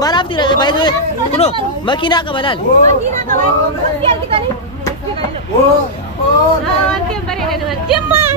balap tidak baik tu. Kuno, makina ka balal. Makina ka balal. Sial kita ni. Nanti beri dengan cemat.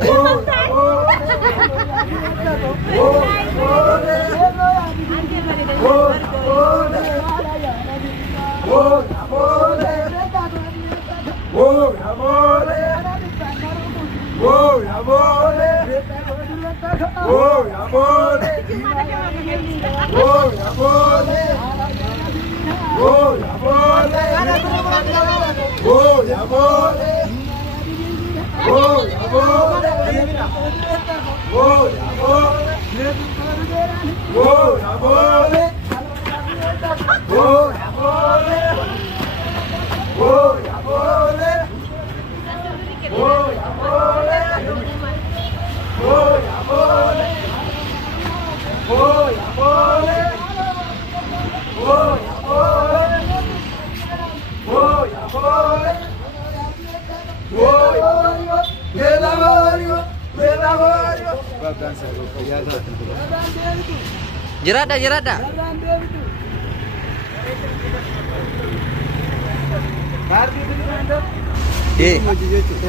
Jerada.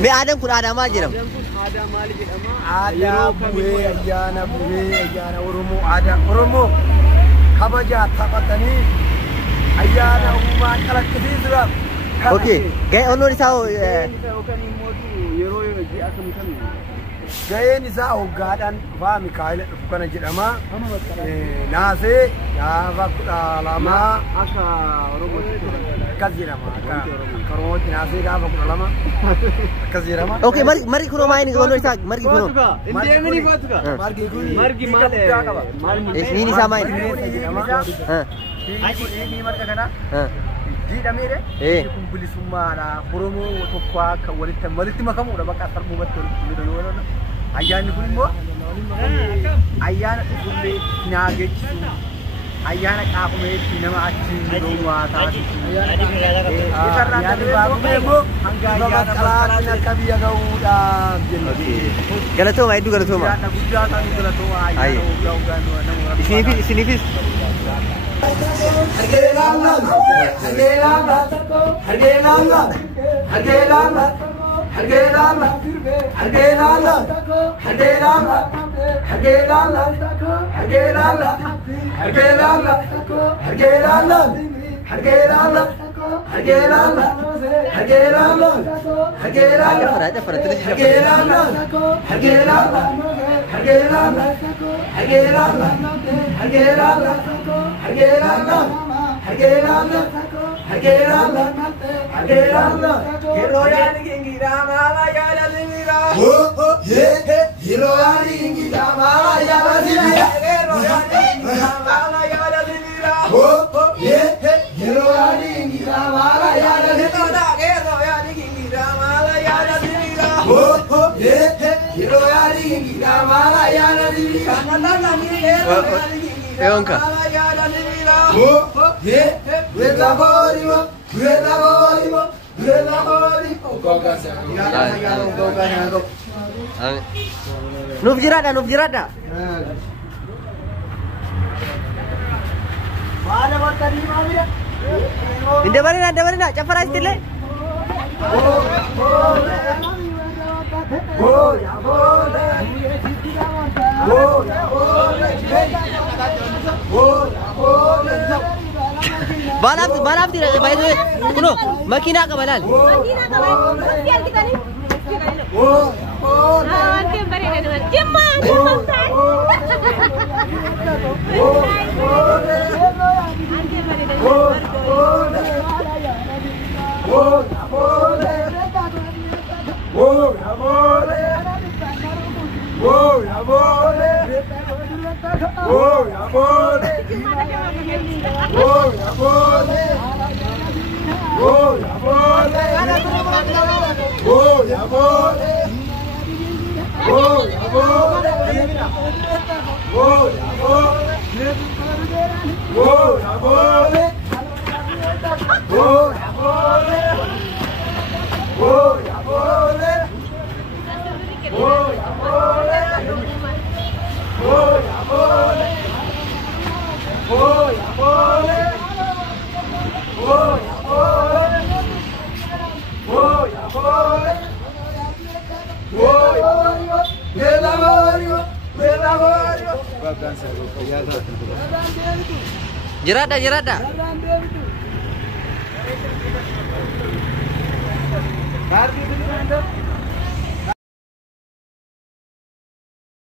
Be Adam kun Adam aja dong. Ada buwe ayana urumu ada urumu kabaja tapatani ayana umat kalak kisah. Oke, kayak ono di sao. Gaya ni sa ugadan fa Mikael kana jidama nase ya vakula lama aka romo kazirama aka karo nase ga vakula lama kazirama. Oke, mari kuno main ono sa mari kuno. India meni batuka margi male ini sama ini. Ini marga kana jida mere kumpuli sumara kuromo tokkwa ka walitti makamu da baka tarbu batul do yono ayyan kulmo ayyan kulle nyaage ayyan qaaqume nama achi dowa taati ayyan babu mebo hanga ayyan kala kabiya gauda galatoma itu galatoma sini Nuf jirada. Inde barina, chafara istile. Balap tidak baik tu. Kuno, makina ka balal. Makina ka balal. Sial kita ni. Nanti beri dengan cemat. Oh, Jerat dah. Kardi dulu anda.